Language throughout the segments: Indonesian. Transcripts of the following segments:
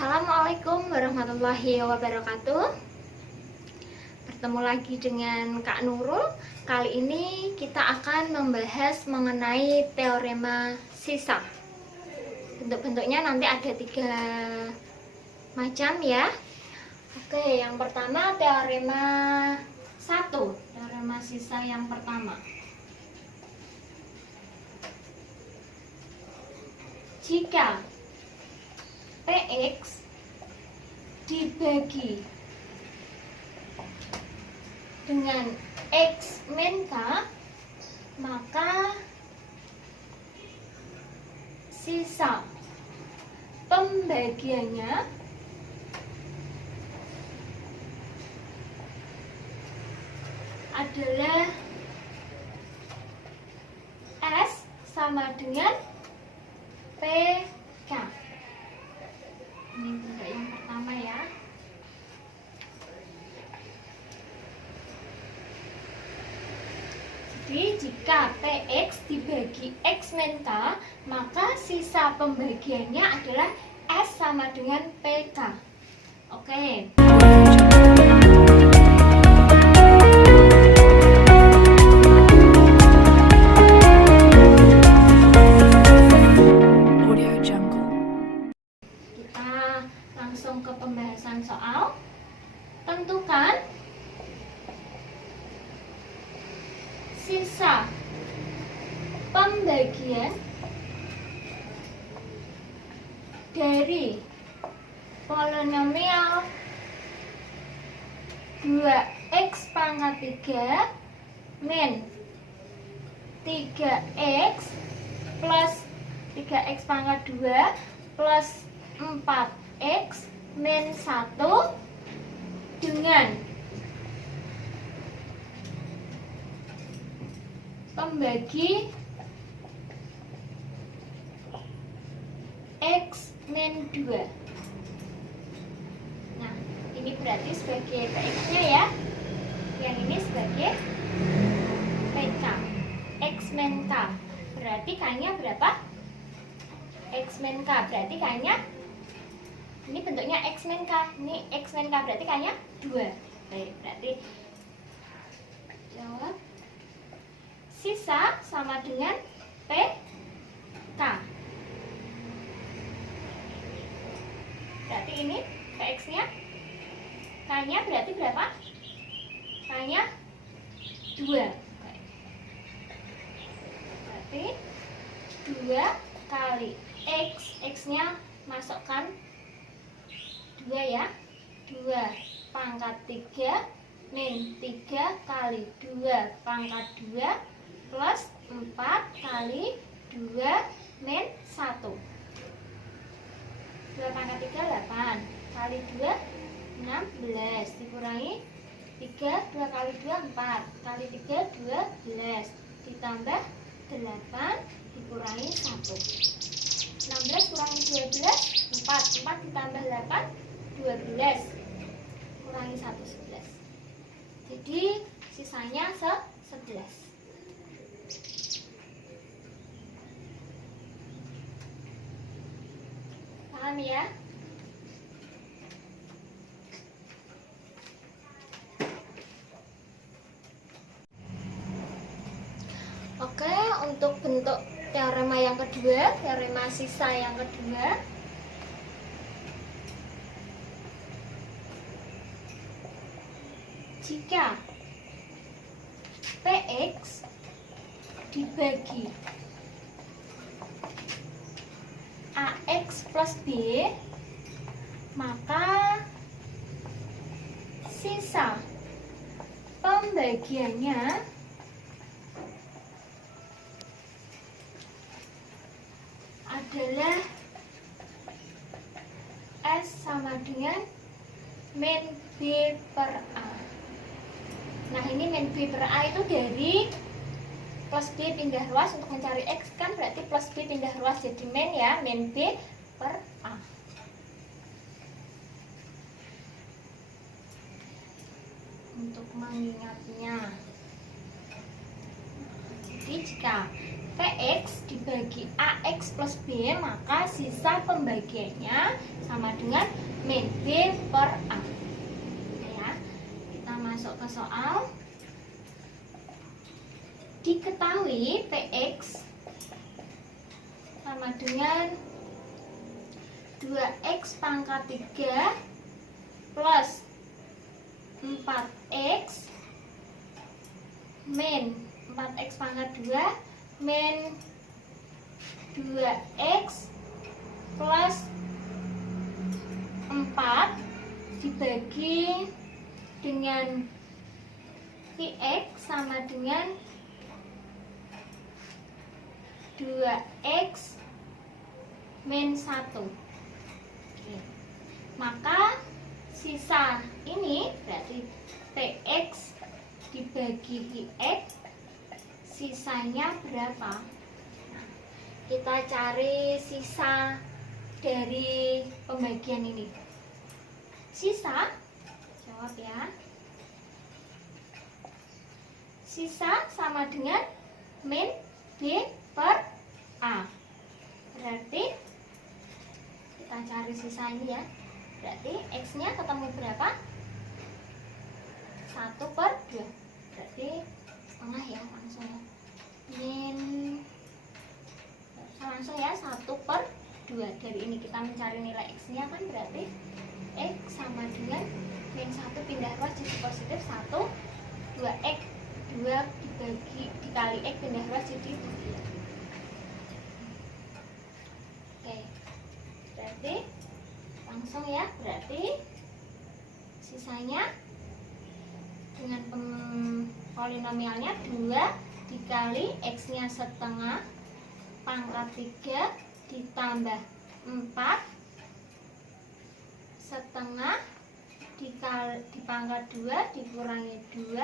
Assalamualaikum warahmatullahi wabarakatuh. Bertemu lagi dengan Kak Nurul. Kali ini kita akan membahas mengenai teorema sisa. Bentuk-bentuknya nanti ada 3 macam ya. Oke, yang pertama teorema 1, teorema sisa yang pertama. Jika Px dibagi dengan X min K, maka sisa pembagiannya adalah S sama dengan PK. Ini bentuk yang pertama ya. Jadi jika Px dibagi X min K, maka sisa pembagiannya adalah S sama dengan PK. Oke. Langsung ke pembahasan soal. Tentukan sisa pembagian dari polinomial 2x pangkat 3 min 3x plus 3x pangkat 2 plus 4x min 1 dengan pembagi X min 2. Nah, ini berarti sebagai Px-nya ya. Yang ini sebagai PK. X min K. Berarti K-nya berapa? X min K. Berarti K-nya ini bentuknya X min K. Ini X min K berarti K-nya 2. Baik, berarti jawab sisa sama dengan PK. Berarti ini Px-nya, K-nya berarti berapa? K-nya 2. Berarti 2 kali X. X-nya masukkan 2 ya. 2 pangkat 3 min 3 kali 2 pangkat 2 plus 4 kali 2 min 1. 2 pangkat 3 8 kali 2 16 dikurangi 3, 2 kali 2 4 kali 3 12 ditambah 8 dikurangi 1. 16 kurangi 12 4 ditambah 8 12 kurangi 1 11. Jadi sisanya 11. Paham ya? Oke, untuk bentuk teorema yang kedua, teorema sisa yang kedua. Jika Px dibagi Ax plus B, maka sisa pembagiannya adalah S sama dengan min B per A. Nah, ini min B per A itu dari plus B pindah ruas. Untuk mencari X kan berarti plus B pindah ruas jadi min ya, min B per A. Untuk mengingatnya, jadi jika PX dibagi AX plus B, maka sisa pembagiannya sama dengan min B per A. Ya, kita masuk ke soal. Diketahui PX sama dengan 2X pangkat 3 plus 4X min 4X pangkat 2 min 2X plus 4 dibagi dengan X sama dengan 2X min 1. Oke. Maka sisa ini berarti PX dibagi X, sisanya berapa? Nah, kita cari sisa dari pembagian ini. Sisa, jawab ya. Sisa sama dengan min B per A. Berarti kita cari sisanya ya. Berarti X-nya ketemu berapa? 1 per 2. Berarti setengah ya, langsung ya. Min langsung ya 1 per 2. Dari ini kita mencari nilai X-nya kan berarti X sama dengan min 1 pindah ruas jadi positif 1, 2X 2 dikali X pindah ruas jadi 2. Oke, berarti langsung ya, berarti sisanya dengan polinomialnya 2 dikali X-nya setengah pangkat 3 ditambah 4 setengah di pangkat 2 dikurangi 2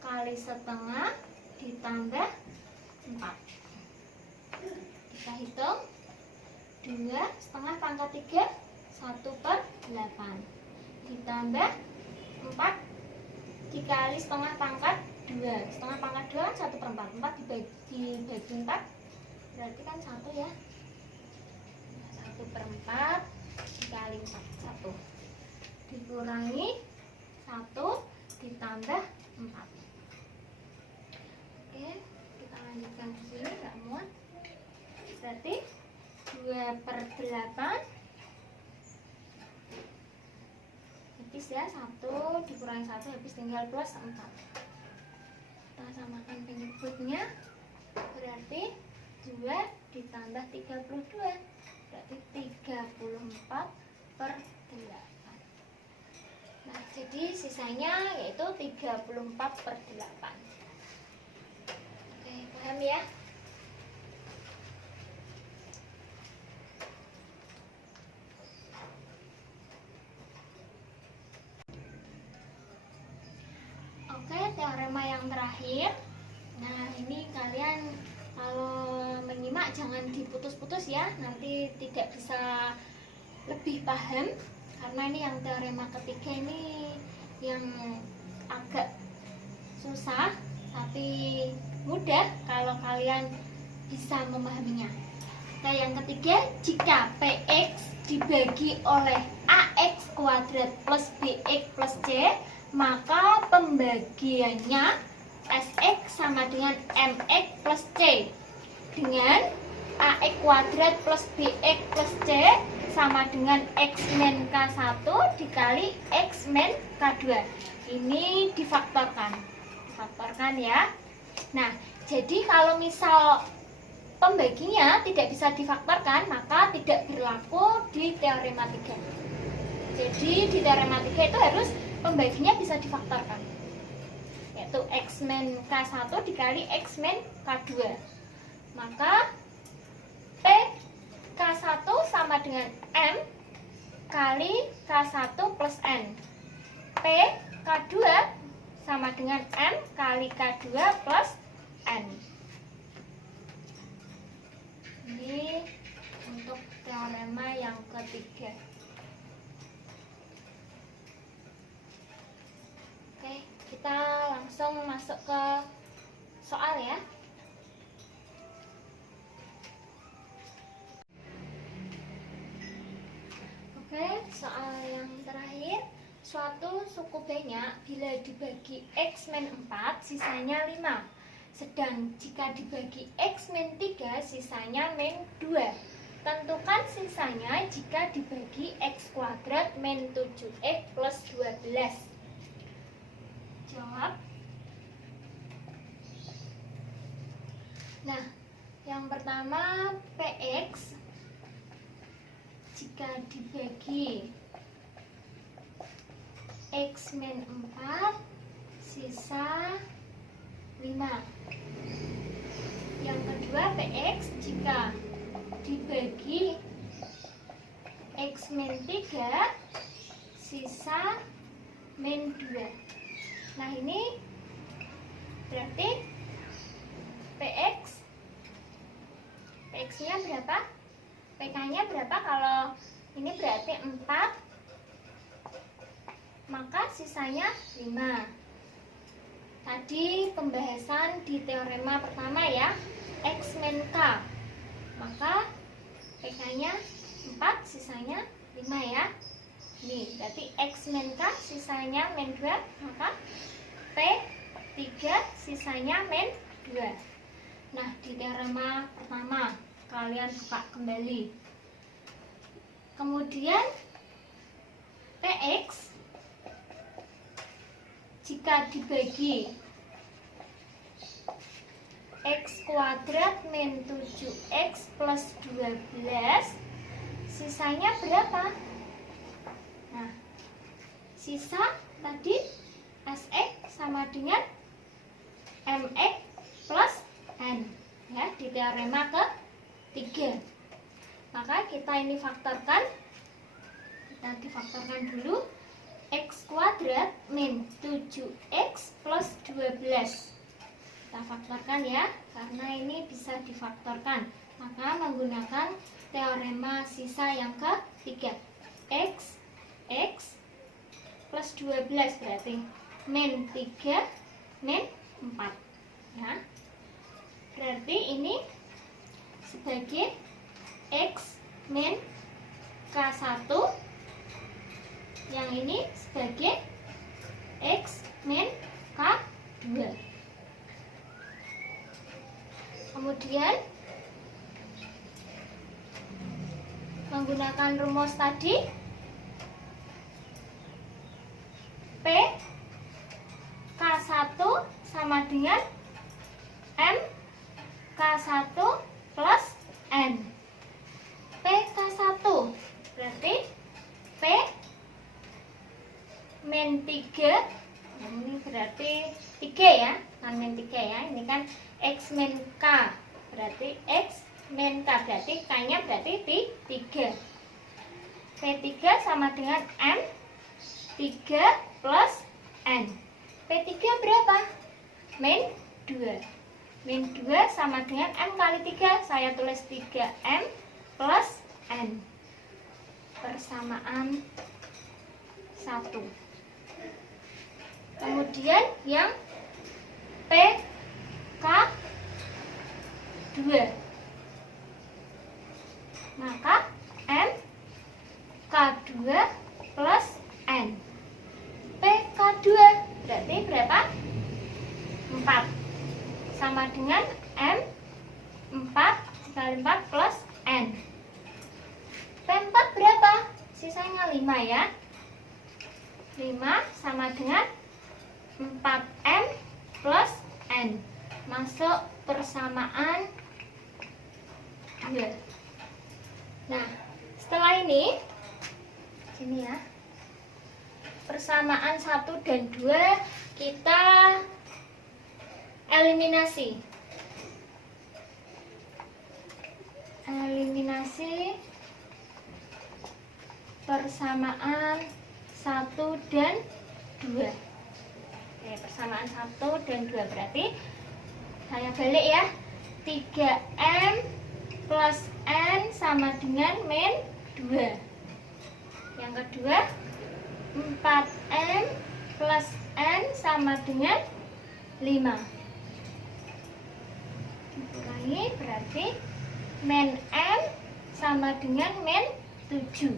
kali setengah ditambah 4. Kita hitung 2 setengah pangkat 3 1 per 8 ditambah 4 dikali setengah pangkat 2. Setengah pangkat 2 kan 1 per 4. 4 dibagi 4 berarti kan 1 ya. 1 per 4 dikali 4 1 dikurangi 1 ditambah 4. Oke, kita lanjutkan di sini, nggak muat. Berarti 2 per 8 habis ya, 1 dikurangi 1 habis, tinggal plus 4. Kita samakan penyebutnya, berarti 2 ditambah 32 berarti 34 per 8. Nah, jadi sisanya yaitu 34 per 8. Oke, paham ya? Oke, teorema yang terakhir. Nah, ini kalian kalau menyimak jangan diputus-putus ya, nanti tidak bisa lebih paham. Karena ini yang teorema ketiga ini yang agak susah, tapi mudah kalau kalian bisa memahaminya. Nah, yang ketiga, jika PX dibagi oleh AX kuadrat plus BX plus C, maka pembagiannya SX sama dengan MX plus C dengan AX kuadrat plus BX plus C sama dengan X min K1 dikali X min K2. Ini difaktorkan ya. Nah, jadi kalau misal pembaginya tidak bisa difaktorkan, maka tidak berlaku di teorema 3. Jadi di teorema 3 itu harus pembaginya bisa difaktorkan, yaitu X min K1 dikali X min K2. Maka P K1 sama dengan M kali K1 plus N. P K2 sama dengan M kali K2 plus N. Ini untuk teorema yang ketiga. Oke, kita langsung masuk ke soal ya. Oke, soal yang terakhir. Suatu suku banyak bila dibagi X min 4 sisanya 5. Sedang jika dibagi X min 3 sisanya min 2. Tentukan sisanya jika dibagi X kuadrat min 7X plus 12. Jawab. Nah, yang pertama PX jika dibagi X min 4 sisa 5. Yang kedua PX jika dibagi X min 3 sisa min 2. Nah, ini berarti PX nya berapa? PK nya berapa? Kalau ini berarti 4, maka sisanya 5. Tadi pembahasan di teorema pertama ya, X min K, maka PK nya 4, sisanya 5 ya. Ini berarti X min K sisanya min 2, maka P3 sisanya min 2. Nah, di teorema pertama kalian buka kembali. Kemudian PX jika dibagi X kuadrat min 7X plus 12 sisanya berapa? Nah, sisa tadi SX sama dengan MX plus N ya, di teorema ke-3. Maka kita ini faktorkan. Kita difaktorkan dulu. X kuadrat min 7X plus 12. Kita faktorkan ya, karena ini bisa difaktorkan. Maka menggunakan teorema sisa yang ke-3. X plus 12 berarti min 3 min 4 ya. Berarti ini sebagai X min K1, yang ini sebagai X min K2. Kemudian menggunakan rumus tadi, P K1 sama dengan M K1 plus N. P K1 berarti P min 3, ini berarti 3 ya, kan min 3 ya, ini kan X min K, berarti X min K, berarti K-nya berarti 3. P3 sama dengan M 3 plus N. P3 berapa? Min 2. Min 2 sama dengan M kali 3, saya tulis 3M plus N. Persamaan 1. Kemudian yang PK2, maka M K2 plus N. PK2 berarti berapa? 4 sama dengan M 4 kali 4 plus N. P4 berapa? Sisanya 5 ya. 5 sama dengan 4M plus N. Masuk persamaan 2. Nah, setelah ini sini ya, persamaan 1 dan 2 kita eliminasi. Eliminasi persamaan 1 dan 2. Oke, persamaan 1 dan 2 berarti saya balik ya. 3M plus N sama dengan min 2. Yang kedua 4M plus N sama dengan 5. Dikurangi berarti min M sama dengan min 7.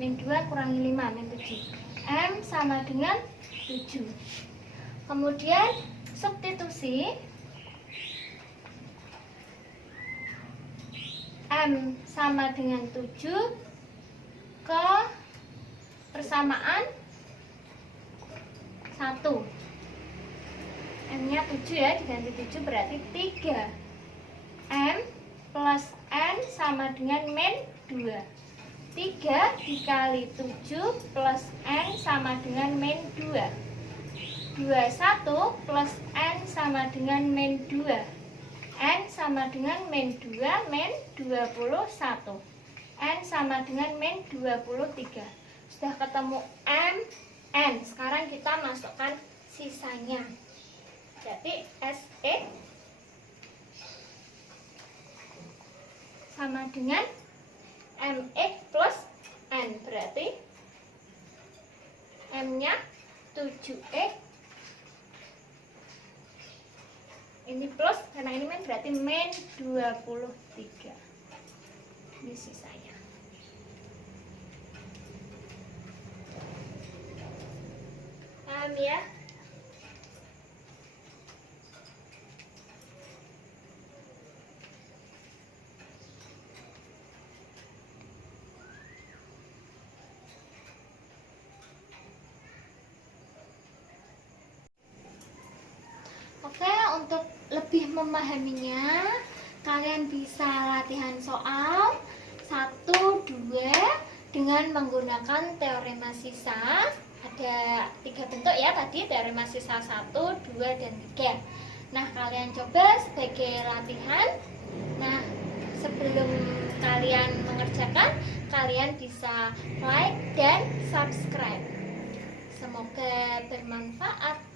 Min 2 kurangi 5, min 7. M sama dengan 7. Kemudian substitusi. M sama dengan 7 ke persamaan 1. M-nya 7 ya, diganti 7 berarti 3. M plus N sama dengan min 2. 3 dikali 7 plus N sama dengan min 2. 21 plus N sama dengan min 2. N sama dengan min 2, min 21. N sama dengan min 23. Sudah ketemu M, N. Sekarang kita masukkan sisanya. Jadi SE sama dengan MX plus N. Berarti M-nya 7X. Ini plus, karena ini min berarti min 23. Ini sisanya. Paham ya? Oke, untuk lebih memahaminya, kalian bisa latihan soal 1, 2 dengan menggunakan teorema sisa. Ada 3 bentuk ya tadi, teorema sisa 1, 2, dan 3. Nah, kalian coba sebagai latihan. Nah, sebelum kalian mengerjakan, kalian bisa like dan subscribe. Semoga bermanfaat.